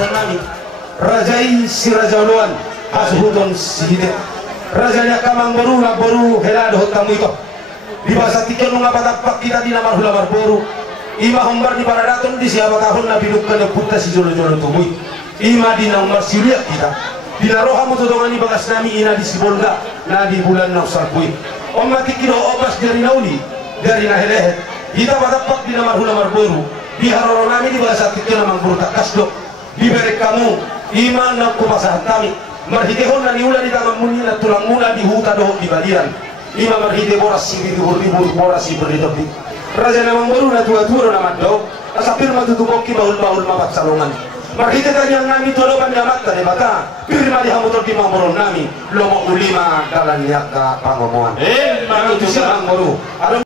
pamamuran nami rajai si Raja Uluan hasuhuton si Hide rajanya kamang boru na boru helado hotamu ito di bahasa tiket mengapatapak kita di namar hulamar boru ima hombar di paradaton di siapa tahun nabi dukkan puta si jolo-jolo tumui ima di namar siriak kita di naroha mutodongan di bagas nami ina di sibolga na di bulan nausarpui omati kiro obas dari nauli dari nahelehet kita patapak di namar hulamar boru di haroro nami di bahasa tiket namang boru tak kasdok di berek kamu ima na kumasahan kami marhitehon na niula di tangan muni na tulang mula di huta doh di baliran ima marhite boras si ribur boras si berditopi raja namang baru na tua-tua na maddaw asapir matutuboki bahul-bahul mabat salongan marhite tanyang nami toloban yamat tadi bata pirma di hamutor di mamboron nami lomo ulima dalan yaka pangomoan itu siang baru ada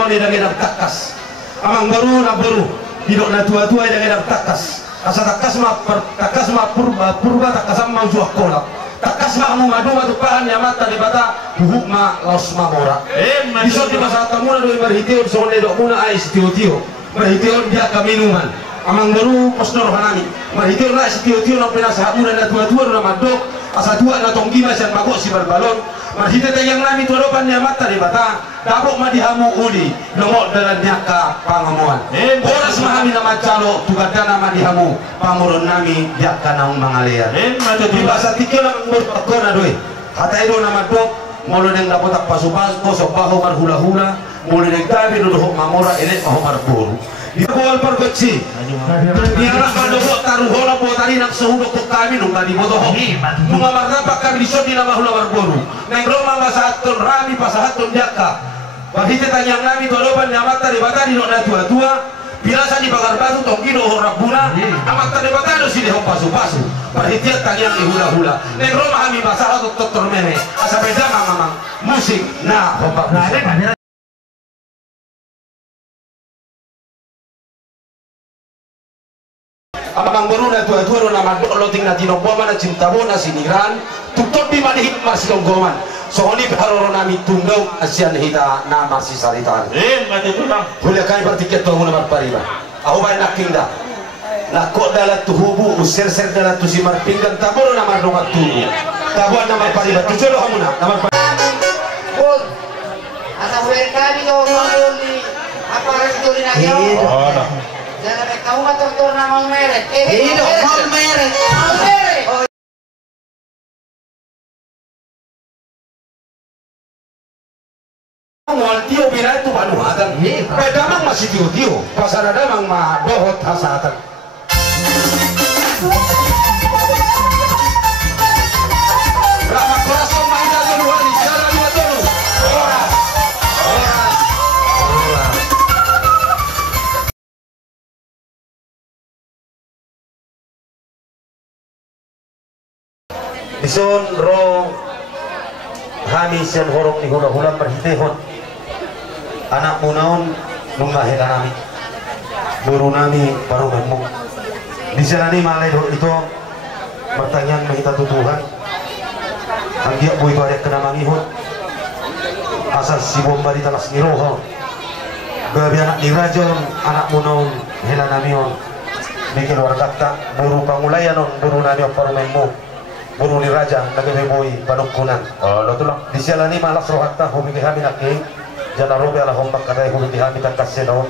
moni dengan takas amang baru na baru hidok na tua-tua dengan takas asa takas ma purba takas ma juah kolak takas ma mu madu madu pahan ya mata di bata buhuk ma laos ma mora iso di masa tamu na doi marhiteo so ne dok muna ai tio marhiteo dia kaminuman amang baru posnor hanami marhiteo na tio na penasahat muna na tua-tua na madok asa tua na tonggi ma sian magok si balbalon marhite tayang nami tuadopan ya mata di bata dabok madihamu uli nomok dalam nyaka pangamuan boras mahami nama calo tugadana madihamu pamuron nami jaka naung mangalia di bahasa tiga lang berpakona doi hata itu nama dok mulu neng dapotak pasu-pasu sobaho marhula-hula mulu neng tabi dodohok mamora ele maho marburu di bawal pergeci dialah mandobok taruhola po tadi nak sehudok ke kami nung tadi bodoh nung amarnapa kami disodi nama hula marburu neng roma masahatun rami pasahatun jaka bahite tanyang nami toloban nyamata di bata di nona tua-tua biasa di bagar batu tongkido horabuna amat tadi bata do si dehong pasu-pasu bahite tanyang di hula-hula neng roma kami masahatun dokter mene asa beda mamang musik na hopak musik abang baru na tua-tua na mandok loting na tinoboma na cintabona siniran tutot di madihit masilonggoman sohoni haroro nami tunggau asian hita na masisaritan matutulang hula kami bertiket tuh muna marpariba aku bayi nakinda nakok dalat tuhubu usir-ser dalat tu si marpinggan taboro na mardongat tubu tabuan na marpariba tujulo hamuna na marpariba Bud asa bulan kami tuh ngomong di apa itu di nagyo jangan kamu nggak tertur nama merek mau merek Mual tio bira itu panuhatan pedamang masih tio pasar damang ma dohot hasatan Rama Kuraso maida duluan di jalan dua dulu ora ison ro hami sian horok ni hula-hula perhitehon anak munaon menggahela nami buru nami baru memuk di sana ni malai itu pertanyaan kita tutuhan anggiak bu itu ada kena mangihon asal si bomba di talas niroho gabi anak dirajon anak munaon hela namion bikin warga tak buru pangulayan buru nami baru memuk buru ni raja nagabeboy panukunan lo tulang di sana ni malas rohatta hobi kami nakik jana robe ala hombak kadai hulu dihami tak kasih daun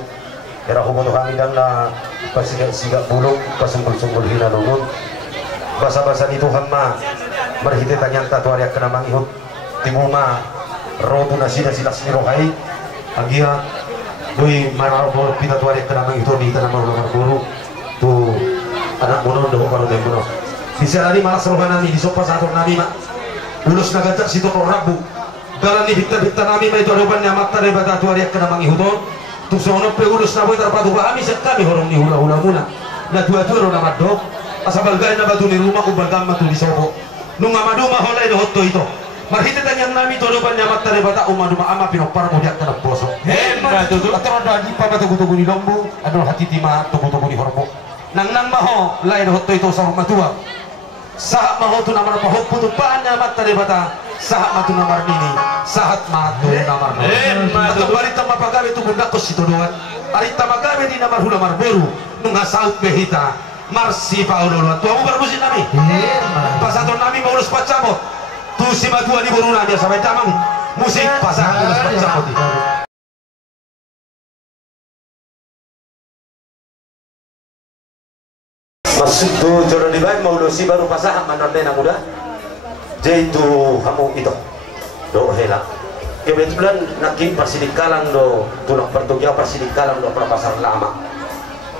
era hubo tu kami dan na pasiga bulung pasungkul-sungkul hina lungun basa-basa ni Tuhan ma merhite tanyang tatu ari kena mangihut timuma rodu nasida silas ni rohai agia doi marabo pita tu ari kena mangihut ni tanah marbo guru tu anak mono do kalau dembo bisa ari malas rohana ni disopa satu nabi ma lulus nagajak situ rabu dalam ni bikta-bikta nami may tuaruban niya makta rin bata tuari ak kanamang ihuton tusono pe ulus na boy tarpatu ba kami set kami horong ni hula-hula muna na tuwa-tuwa na madok asabalgay na batu ni rumah kubalgam matu di soko nung amadu maholay do hotto ito marhita tanyang nami tuaruban niya makta rin bata umaduma ama pinokpar mo diak kanang poso atau ada di pa batugu-tugu ni lombo adol hati tima tugu-tugu ni hormo nang maho lay do hotto ito sa rumah tuwa sa maho tu naman pahop putupaan niya makta rin bata sahat matu namar nini sahat matu namar atau barita mapagawe tu bunda ko situdoan arita magawe di namar hula mar boru nunga saut behita marsi paulo tuamu barbusin nami pasaton nami maulus pacamot tu si matua di boru nami sampai tamang musik pasang maulus pacamot masuk tu jodoh di baik maulusi baru pasang manonde na muda jaitu kamu itu do hela kebetulan nakin persidikalan do tunak pertugia persidikalan do pasar lama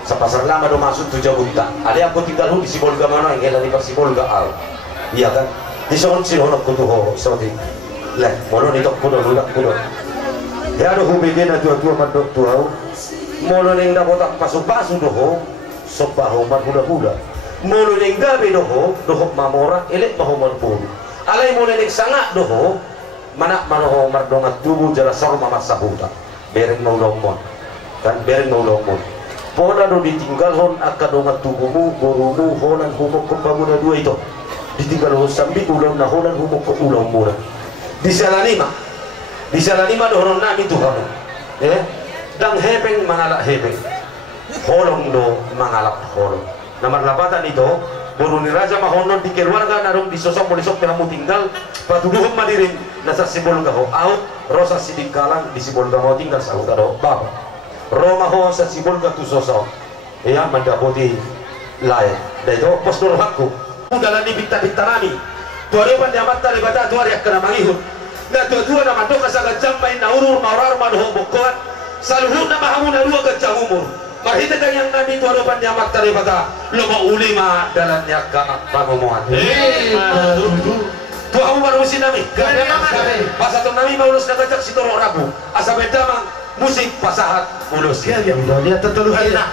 sa pasar lama do masuk tu Jabunta ada aku tinggal di Sibolga mana yang hela di Sibolga al iya kan di sono sih honok kudu ho seperti leh mono itu kudu ludak kudu ya do hubege na tua madok tuau mono ning da botak pasu-pasu do ho sopaho marhuda-huda mono ning gabe do ho mamora elek baho marpun alai mo ning sanga doho mana manoho mardongat tubuh jala sorma masahuta bereng maulomon kan bereng maulomon poda do ditinggal hon akadongat tubuhmu gurumu honan humok ko pamuda dua itu ditinggal hon sambi ulam na honan humok ko ulam mura di salanima do nami tu kamu dang hebeng mangalak hebeng holong do mangalak holong namar lapatan itu Buruni raja mahonon di keluarga narung di sosok molisok pelamu tinggal patuduhum madirin nasa Sibolga ho out rosa sidikalan di Sibolga ho tinggal sahuta do bab Roma ho sa Sibolga tu sosok ya mandapoti lain dari itu postur hakku dalam ni bita-bita nami tuari pan diamata lebata tuari akan mangihut na tuan nama doka sa gajam main naurur maurar manho bokot saluhun na mahamu na ruwa gajam umur mahita kang yang nabi tuaro pan diamak taribata lomo ulima dalam nyaka pangomohan tuh kamu baru usin nami pasatong nami maulus na gajak si toro rabu asa bedamang musik pasahat ulus dia tetuluhan na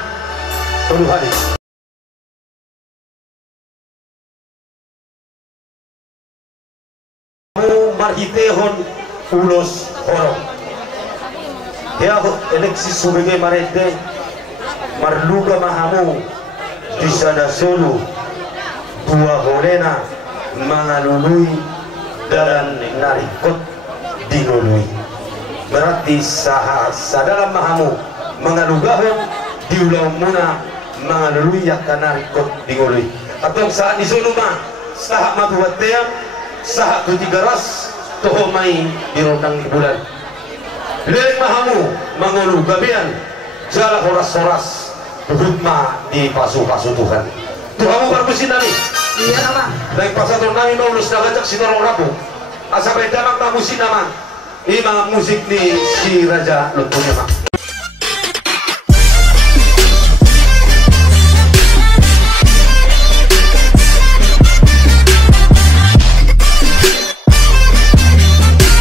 tuluhan mu marhitehon ulus horong dia eleksi subege marete marluga mahamu di sana solo dua horena mengalului dan narikot dinului berarti sadalam mahamu mengalugahon diulang muna mengalului akan narikot dinului atau saat di solo mah sahak matuwateang sahak kutiga ras toho main di rondang bulan lelek mahamu mengalugabian jala horas-horas hutma di pasu-pasu Tuhan Tuhanmu berpusin nami iya nama naik pasatun nami maulus nagajak sinorong rabu asa bedamang tamusin nama imang musik ni si Raja Lutpunya